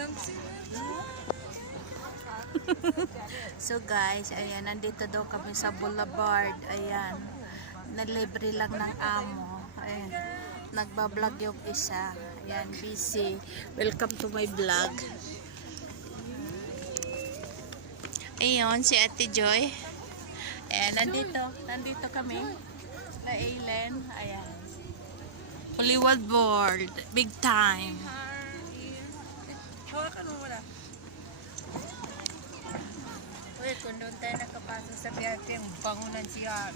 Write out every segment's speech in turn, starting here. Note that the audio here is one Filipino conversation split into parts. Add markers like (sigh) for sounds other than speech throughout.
(laughs) So guys, ayan, nandito daw kami sa Boulevard. Ayan, nalibre lang ng amo. Ayan, nagbablog yung isa. Ayan, busy. Welcome to my vlog. Ayun, si Ate Joy. Ayan, nandito. Nandito kami. Na Aileen. Ayan. Hollywood World. Big time. Hawakan mo wala. Uy, kung doon tayo nakapasok sa BRT, ang bangunan siya.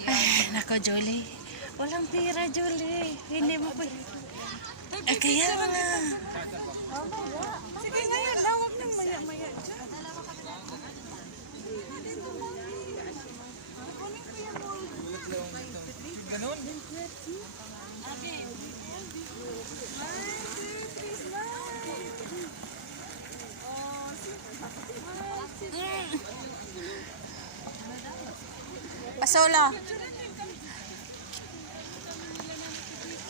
Siya. Ay, nako, Jolie. Walang pira, Jolie. Hindi mo pa... Eh, kaya nga. Sige, ngayon, lawak ng maya-maya dyan. Ganon? Pasola.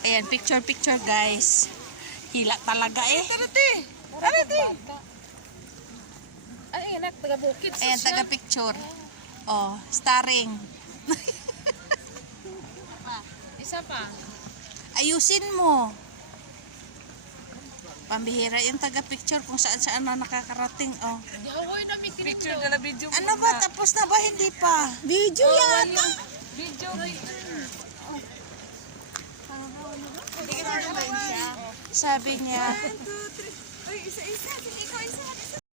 Ayan, picture, picture, guys. Hila talaga eh. Tarati! Tarati! Ay, anak, taga-bukid Ayan, taga-picture. Oh, starring. Isa pa. Ayusin mo. Pambihira yung taga-picture kung saan-saan na nakakarating. Oh. Na may Picture na lang video Ano ba? Tapos na ba? Hindi pa. Video yata. Video. Sabi niya, Ay, isa-isa. Hindi ko isa.